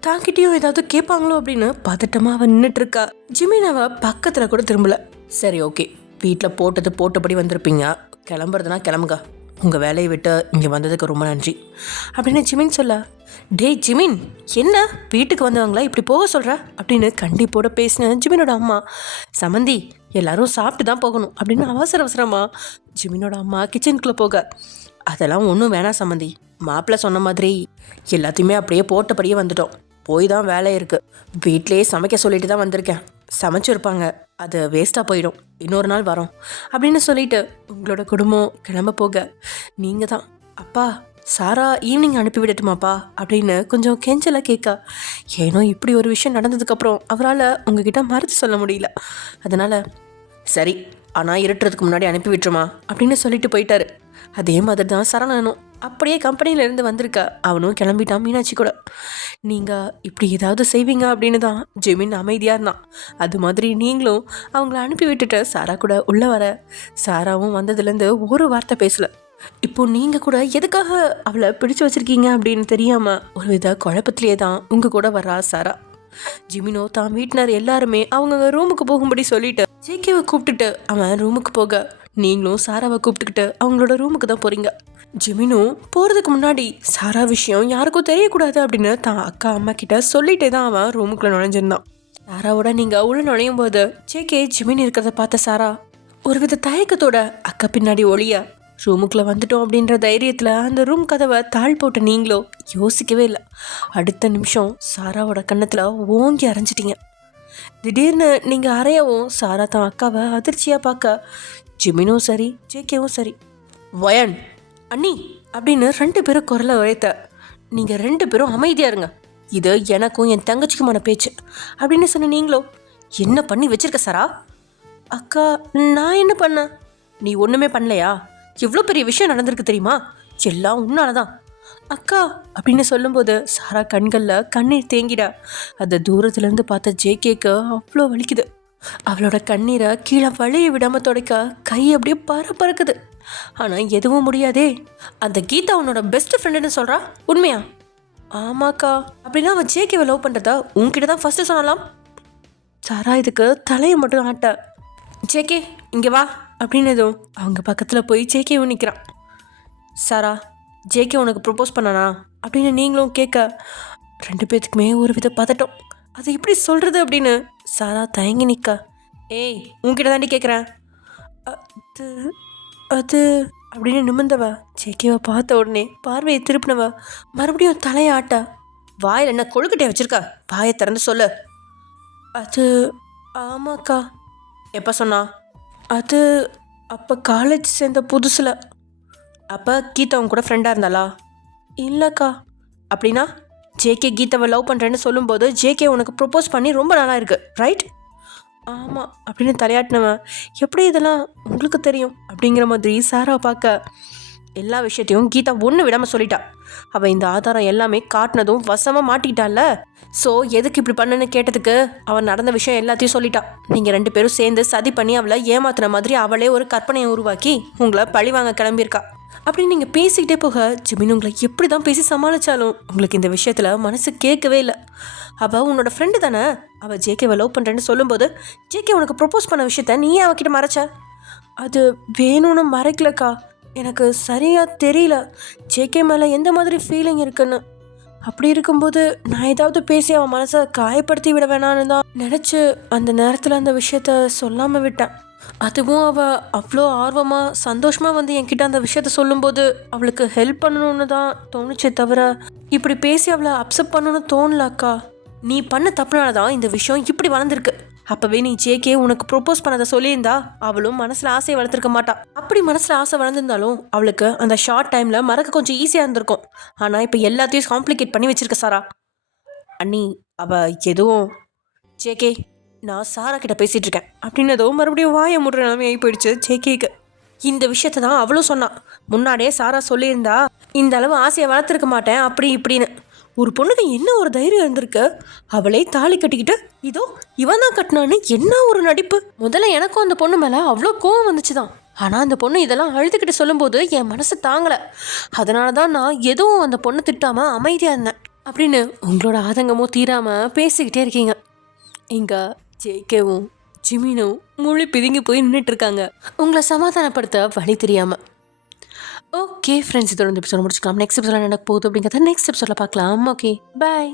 தாங்கிட்டையும் ஏதாவது கேட்பாங்களோ அப்படின்னு பதட்டமாக அவன் நின்றுட்டு இருக்கா. ஜிமீன் அவ பக்கத்தில் கூட திரும்பல. சரி, ஓகே, வீட்டில் போட்டது போட்டபடி வந்திருப்பீங்க. கிளம்புறதுனா கிளம்புங்க. உங்கள் வேலையை விட்டு இங்கே வந்ததுக்கு ரொம்ப நன்றி அப்படின்னு ஜிமின் சொல்ல, டேய் ஜிமின், என்ன வீட்டுக்கு வந்தவங்களா இப்படி போக சொல்கிற அப்படின்னு கண்டிப்போட பேசின ஜிமினோட அம்மா, சமந்தி எல்லாரும் சாப்பிட்டு தான் போகணும் அப்படின்னு அவசர அவசரமாக ஜிமினோட அம்மா கிச்சனுக்குள்ளே போக, அதெல்லாம் ஒன்றும் வேணாம் சமந்தி, மாப்பிள்ளை சொன்ன மாதிரி எல்லாத்தையுமே அப்படியே போட்டபடியே வந்துட்டோம். போய் தான் வேலை இருக்குது. வீட்டிலேயே சமைக்க சொல்லிட்டு தான் வந்திருக்கேன். சமைச்சிருப்பாங்க, அது வேஸ்ட்டாக போயிடும். இன்னொரு நாள் வரோம் அப்படின்னு சொல்லிட்டு உங்களோட குடும்பம் கிளம்ப போக, நீங்கள் தான் அப்பா சாரா ஈவினிங் அனுப்பி விடட்டுமாப்பா அப்படின்னு கொஞ்சம் கெஞ்சலாக கேட்க, ஏனோ இப்படி ஒரு விஷயம் நடந்ததுக்கப்புறம் அவரால் உங்ககிட்ட மறுத்து சொல்ல முடியல. அதனால் சரி, ஆனால் இருட்டுறதுக்கு முன்னாடி அனுப்பி விட்டுருமா அப்படின்னு சொல்லிட்டு போயிட்டாரு. அதே மாதிரி தான் சரவணனும் அப்படியே கம்பெனியிலேருந்து வந்திருக்கா. அவனும் கிளம்பிட்டான் மீனாட்சி கூட. நீங்கள் இப்படி ஏதாவது செய்வீங்க அப்படின்னு தான் ஜெமின் அமைதியாக இருந்தான். அது மாதிரி நீங்களும் அவங்கள அனுப்பி விட்டுட்டு சாரா கூட உள்ளே வர, சாராவும் வந்ததுலேருந்து ஒரு வார்த்தை பேசலை. இப்போ நீங்கள் கூட எதுக்காக அவளை பிடிச்சு வச்சுருக்கீங்க அப்படின்னு தெரியாமல் ஒரு வித குழப்பத்திலே தான் உங்கள் கூட வர்றா சாரா. ஜிமினோ தான் வீட்டினர் எல்லாருமே அவங்க ரூமுக்கு போகும்படி சொல்லிட்டு ஜேகேவை கூப்பிட்டுட்டு அவன் ரூமுக்கு போக, நீங்களும் சாராவை கூப்பிட்டுக்கிட்டு அவங்களோட ரூமுக்கு தான் போகிறீங்க. ஜிமினும் போகிறதுக்கு முன்னாடி சாரா விஷயம் யாருக்கும் தெரியக்கூடாது அப்படின்னு தான் அக்கா அம்மா கிட்ட சொல்லிட்டே தான் அவன் ரூமுக்குள்ளே நுழைஞ்சிருந்தான். சாராவோட நீங்கள் உள்ள நுழையும் போது ஜேகே ஜிமின் இருக்கிறத பார்த்த சாரா ஒரு வித தயக்கத்தோட அக்கா பின்னாடி ஒளிய ரூமுக்குள்ளே வந்துட்டோம் அப்படின்ற தைரியத்தில் அந்த ரூம் கதவை தாழ் போட்ட நீங்களோ யோசிக்கவே இல்லை. அடுத்த நிமிஷம் சாராவோட கன்னத்தில் ஓங்கி அரைஞ்சிட்டீங்க. திடீர்னு நீங்கள் அறையவும் சாரா தான் அக்காவை அதிர்ச்சியாக பார்க்க, ஜிமினும் சரி ஜேகேவும் சரி, வயன் அண்ணி அப்படின்னு 2 பேரும் குரலை உழைத்த, நீங்கள் 2 பேரும் அமைதியாக இருங்க, இது எனக்கும் என் தங்கச்சிக்குமான பேச்சு அப்படின்னு சொன்ன நீங்களோ, என்ன பண்ணி வச்சிருக்க சாரா? அக்கா, நான் என்ன பண்ணேன்? நீ ஒன்றுமே பண்ணலையா? எவ்வளோ பெரிய விஷயம் நடந்திருக்கு தெரியுமா? எல்லாம் உன்னால தான் அக்கா அப்படின்னு சொல்லும்போது சாரா கண்களில் கண்ணீர் தேங்கிட. அதை தூரத்துலேருந்து பார்த்த ஜேகேக்கு அவ்வளோ வலிக்குது. அவளோட கண்ணீரை கீழே வழிய விடாமல் துடைக்க கை அப்படியே பறக்குது. ஆனால் எதுவும் முடியாதே. அந்த கீதா உன்னோட பெஸ்ட் ஃப்ரெண்டுன்னு சொல்கிறா, உண்மையா? ஆமாக்கா. அப்படின்னா அவன் ஜேகேவை லவ் பண்ணுறதா உன்கிட்ட தான் ஃபஸ்ட்டு சொன்னலாம். சாரா இதுக்கு தலையை மட்டும் ஆட்ட, ஜேகே இங்கே வா அப்படின்னதும் அவங்க பக்கத்தில் போய் ஜேகேவும் நிற்கிறான். சாரா, ஜேகே உனக்கு ப்ரப்போஸ் பண்ணனா அப்படின்னு நீங்களும் கேட்க, 2 பேத்துக்குமே ஒரு வித பதட்டம். அது எப்படி சொல்கிறது அப்படின்னு சாரா தயங்கி நிற்க, ஏய் உன்கிட்ட தாண்டி கேட்குறேன். அது அது அப்படின்னு நிமிர்ந்தவ ஜேகேவை பார்த்த உடனே பார்வையை திருப்பினவ மறுபடியும் தலையை ஆட்ட, வாயில் என்ன கொழுக்கட்டையை வச்சிருக்கா, வாயை திறந்து சொல்லு. அது ஆமாக்கா. எப்போ சொன்னா? அது அப்போ காலேஜ் சேர்ந்த புதுசில். அப்போ கீதா அவங்க கூட ஃப்ரெண்டாக இருந்தாளா? இல்லைக்கா. அப்படின்னா ஜேகே கீதாவை லவ் பண்ணுறேன்னு சொல்லும்போது ஜேகே உனக்கு ப்ரொப்போஸ் பண்ணி ரொம்ப நாளாக இருக்குது, ரைட்? ஆமாம் அப்படின்னு தலையாட்டினவன் எப்படி இதெல்லாம் உங்களுக்கு தெரியும் அப்படிங்கிற மாதிரி சாரா பார்க்க எல்லா விஷயத்தையும் கீதா ஒன்று விடாமல் சொல்லிட்டா. அவள் இந்த ஆதாரம் எல்லாமே காட்டினதும் வசமாக மாட்டிக்கிட்டால. ஸோ எதுக்கு இப்படி பண்ணுன்னு கேட்டதுக்கு அவன் நடந்த விஷயம் எல்லாத்தையும் சொல்லிட்டா. நீங்கள் 2 பேரும் சேர்ந்து சதி பண்ணி அவளை ஏமாத்துன மாதிரி அவளே ஒரு கற்பனையை உருவாக்கி உங்களை பழிவாங்க கிளம்பியிருக்கா அப்படின்னு நீங்கள் பேசிக்கிட்டே போக ஜிமின் உங்களை எப்படி தான் பேசி சமாளித்தாலும் உங்களுக்கு இந்த விஷயத்தில் மனசு கேட்கவே இல்லை. அவள் உன்னோட ஃப்ரெண்டு தானே. அவள் ஜேகேவை லவ் பண்ணுறேன்னு சொல்லும்போது ஜேகே உனக்கு ப்ரொப்போஸ் பண்ண விஷயத்த நீ ஏன் அவகிட்ட மறைச்ச? அது வேணும்னு மறைக்கலக்கா, எனக்கு சரியாக தெரியல ஜேகே மேலே எந்த மாதிரி ஃபீலிங் இருக்குன்னு. அப்படி இருக்கும்போது நான் ஏதாவது பேசி அவன் மனசை காயப்படுத்தி விட வேணான்னு தான் நினச்சி அந்த நேரத்தில் அந்த விஷயத்த சொல்லாமல் விட்டேன். அதுவும் அவள் அவ்வளோ ஆர்வமாக சந்தோஷமாக வந்து என்கிட்ட அந்த விஷயத்த சொல்லும்போது அவளுக்கு ஹெல்ப் பண்ணணும்னு தான் தோணுச்சே தவிர இப்படி பேசி அவளை அப்செட் பண்ணணும்னு தோணல அக்கா. நீ பண்ண தப்புனால தான் இந்த விஷயம் இப்படி வளர்ந்துருக்கு. அப்போவே நீ ஜேகே உனக்கு ப்ரொப்போஸ் பண்ணதை சொல்லியிருந்தா அவளும் மனசில் ஆசையை வளர்த்துருக்க மாட்டா. அப்படி மனசில் ஆசை வளர்ந்துருந்தாலும் அவளுக்கு அந்த ஷார்ட் டைமில் மறக்க கொஞ்சம் ஈஸியாக இருந்திருக்கும். ஆனால் இப்போ எல்லாத்தையும் காம்ப்ளிகேட் பண்ணி வச்சிருக்க சாரா. அண்ணி அவள் எதுவும் ஜேகே நான் சாரா கிட்ட பேசிகிட்டு இருக்கேன் அப்படின்னதோ மறுபடியும் வாய முடுற நிலைமை ஆகி போயிடுச்சு ஜேகேக்கு. இந்த விஷயத்த தான் அவளும் சொன்னான். முன்னாடியே சாரா சொல்லியிருந்தா இந்த அளவு ஆசையை வளர்த்துருக்க மாட்டேன் அப்படி இப்படின்னு. ஒரு பொண்ணுக்கு என்ன ஒரு தைரியம் இருந்திருக்கு. அவளே தாலி கட்டிக்கிட்டு இதோ இவன் தான் கட்டினான்னு என்ன ஒரு நடிப்பு. முதல்ல எனக்கும் அந்த பொண்ணு மேலே அவ்வளோ கோவம் வந்துச்சு தான். ஆனால் அந்த பொண்ணு இதெல்லாம் அழுதுகிட்டு சொல்லும்போது என் மனசு தாங்கலை. அதனால தான் நான் எதுவும் அந்த பொண்ணு திட்டாமல் அமைதியாக இருந்தேன் அப்படின்னு உங்களோட ஆதங்கமும் தீராமல் பேசிக்கிட்டே இருக்கீங்க. இங்கே ஜேகேவும் ஜிமினும் முழு பிதுங்கி போய் நின்றுட்டு இருக்காங்க உங்களை சமாதானப்படுத்த வழி தெரியாமல். ஓகே ஃப்ரெண்ட்ஸ், இதோட இந்த எபிசோட முடிச்சுக்கலாம். நெக்ஸ்ட் எபிசோட எனக்கு போகுது அப்படிங்கிறத நெக்ஸ்ட் எபிசோட பார்க்கலாம். Okay bye.